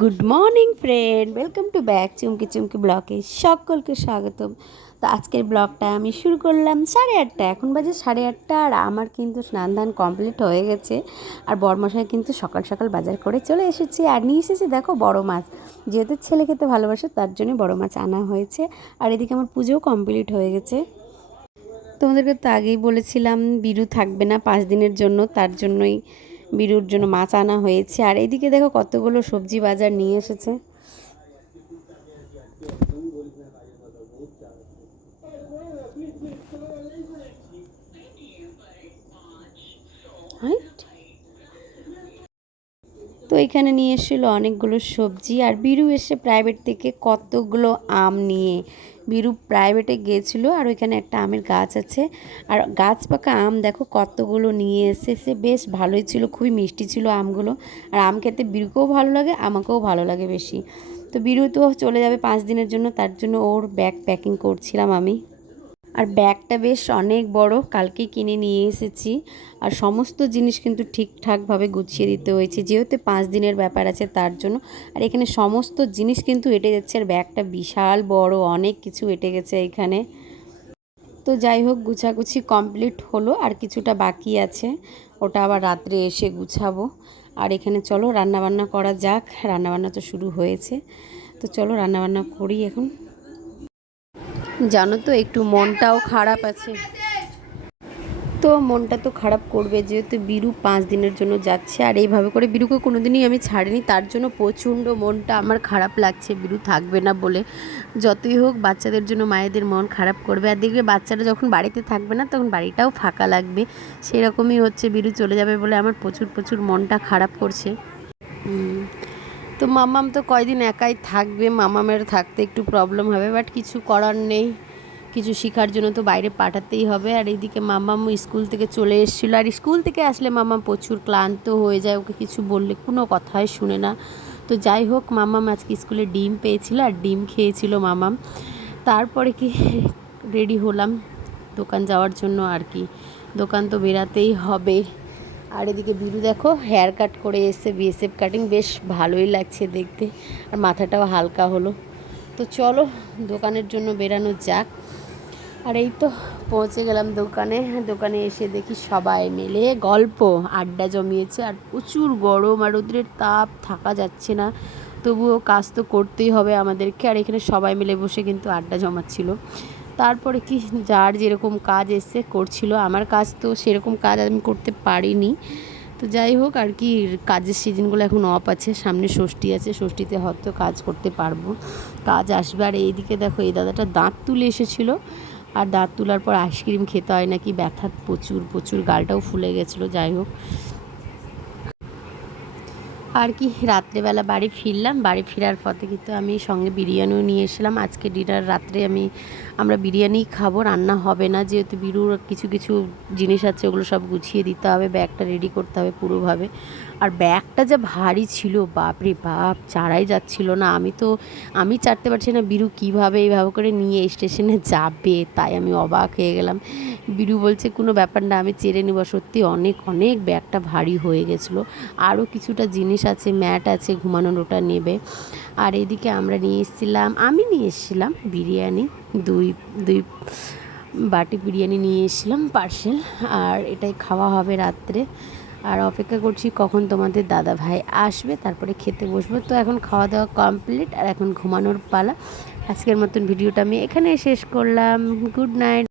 Good morning friend, welcome to back Chumki Chumki ব্লগে সকলকে স্বাগতম। তো আজকের ব্লগটা আমি শুরু করলাম 8:30। এখন বাজে 8:30 আর আমার কিন্তু স্নান দান কমপ্লিট হয়ে গেছে। আর বরমশাই কিন্তু সকাল সকাল বাজার করে চলে এসেছি আর নিয়ে এসেছি দেখো বড় মাছ। যেহেতু ছেলে খেতে ভালোবাসে তার জন্য বড় মাছ আনা হয়েছে। আর এদিকে আমার পুজোও কমপ্লিট হয়ে গেছে। তোমাদেরকে তো আগেই বলেছিলাম বিরু থাকবে না 5 দিনের জন্য, তার জন্যই বিরুর জন্য মাছ আনা হয়েছে। আর এইদিকে দেখো কতগুলো সবজি বাজার নিয়ে এসেছে। তো এখানে নিয়ে এসেছিলো অনেকগুলো সবজি। আর বিরু এসে প্রাইভেট থেকে কতগুলো আম নিয়ে, বিরু প্রাইভেটে গিয়েছিল আর ওইখানে একটা আমের গাছ আছে। আর গাছ পাকা আম দেখো কতগুলো নিয়ে এসেছে, বেশ ভালোই ছিল, খুবই মিষ্টি ছিল আমগুলো। আর আম খেতে বিরুকেও ভালো লাগে, আমাকেও ভালো লাগে বেশি। তো বিরু তো চলে যাবে 5 দিনের জন্য, তার জন্য ওর ব্যাগ প্যাকিং করছিলাম আমি। আর ব্যাগটা বেশ অনেক বড়, কালকেই কিনে নিয়ে এসেছি। আর সমস্ত জিনিস কিন্তু ঠিকঠাকভাবে গুছিয়ে দিতে হয়েছে, যেহেতু 5 দিনের ব্যাপার আছে তার জন্য। আর এখানে সমস্ত জিনিস কিন্তু এঁটে যাচ্ছে, আর ব্যাগটা বিশাল বড়, অনেক কিছু এঁটে গেছে এখানে। তো যাই হোক, গুছাগুছি কমপ্লিট হলো, আর কিছুটা বাকি আছে, ওটা আবার রাত্রে এসে গুছাবো। আর এখানে চলো রান্নাবান্না করা যাক। রান্নাবান্না তো শুরু হয়েছে, তো চলো রান্নাবান্না করি এখন। জানো তো একটু মনটাও খারাপ আছে। তো মনটা তো খারাপ করবে, যেহেতু বিরু 5 দিনের জন্য যাচ্ছে। আর এইভাবে করে বিরুকে কোনোদিনই আমি ছাড়িনি, তার জন্য প্রচণ্ড মনটা আমার খারাপ লাগছে বিরু থাকবে না বলে। যতই হোক বাচ্চাদের জন্য মায়েদের মন খারাপ করবে। আর দেখবে বাচ্চারা যখন বাড়িতে থাকবে না তখন বাড়িটাও ফাঁকা লাগবে, সেরকমই হচ্ছে। বিরু চলে যাবে বলে আমার প্রচুর প্রচুর মনটা খারাপ করছে। তো মামাম তো কয়দিন একাই থাকবে, মামামের থাকতে একটু প্রবলেম হবে, বাট কিছু করার নেই, কিছু শেখার জন্য তো বাইরে পাঠাতেই হবে। আর এইদিকে মামাম স্কুল থেকে চলে এসেছিলো, আর স্কুল থেকে আসলে মামাম প্রচুর ক্লান্ত হয়ে যায়, ওকে কিছু বললে কোনো কথাই শুনে না। তো যাই হোক, মামাম আজকে স্কুলে ডিম পেয়েছিল আর ডিম খেয়েছিল মামাম। তারপরে কি রেডি হলাম দোকান যাওয়ার জন্য। আর কি দোকান তো বেরাতেই হবে। আর এদিকে বিরু দেখো হেয়ার কাট করে এসে, বিএসএফ কাটিং, বেশ ভালোই লাগছে দেখতে, আর মাথাটাও হালকা হলো। তো চলো দোকানের জন্য বেরানো যাক। আর এই তো পৌঁছে গেলাম দোকানে। দোকানে এসে দেখি সবাই মিলে গল্প আড্ডা জমিয়েছে, আর প্রচুর গরম আর রৌদ্রের তাপ, থাকা যাচ্ছে না, তবুও কাজ তো করতেই হবে আমাদেরকে। আর এখানে সবাই মিলে বসে কিন্তু আড্ডা জমাচ্ছিল। তারপরে কি যার যেরকম কাজ এসে করছিল, আমার কাজ তো সেরকম কাজ আমি করতে পারিনি। তো যাই হোক, আর কি কাজের সিজনগুলো এখন অফ আছে, সামনে ষষ্ঠী আছে, ষষ্ঠীতে হয়তো কাজ করতে পারবো, কাজ আসবে। আর এইদিকে দেখো এই দাদাটা দাঁত তুলে এসেছিলো, আর দাঁত তোলার পর আইসক্রিম খেতে হয় নাকি, ব্যথা প্রচুর প্রচুর, গালটাও ফুলে গেছিলো। যাই হোক, আর কি রাত্রেবেলা বাড়ি ফিরলাম। বাড়ি ফেরার পথে কিন্তু আমি সঙ্গে বিরিয়ানিও নিয়ে এসেছিলাম। আজকে ডিনার রাত্রে আমরা বিরিয়ানি খাবো, রান্না হবে না, যেহেতু বিরুর কিছু কিছু জিনিস আছে, ওগুলো সব গুছিয়ে দিতে হবে, ব্যাগটা রেডি করতে হবে পুরোভাবে। আর ব্যাগটা যা ভারী ছিল, বাপরে বাপ, চারাই যাচ্ছিল না। আমি চারতে পারছি না, বিরু কীভাবে এইভাবে করে নিয়ে স্টেশনে যাবে, তাই আমি অবাক হয়ে গেলাম। বিরু বলছে কোনো ব্যাপার না, আমি চেড়ে নেব। সত্যি অনেক অনেক ব্যাগটা ভারী হয়ে গেছিলো। আরও কিছুটা জিনিস আছে, ম্যাট আছে ঘুমানোর, ওটা নেবে। আর এদিকে আমি নিয়ে এসেছিলাম বিরিয়ানি, দুই দুই বাটি বিরিয়ানি নিয়ে এসেছিলাম পার্সেল, আর এটাই খাওয়া হবে রাত্রে। আর অপেক্ষা করছি কখন তোমাদের দাদা ভাই আসবে, তারপরে খেতে বসবো। তো এখন খাওয়া দাওয়া কমপ্লিট, আর এখন ঘুমানোর পালা। আজকের মতন ভিডিওটা আমি এখানে শেষ করলাম। Good night.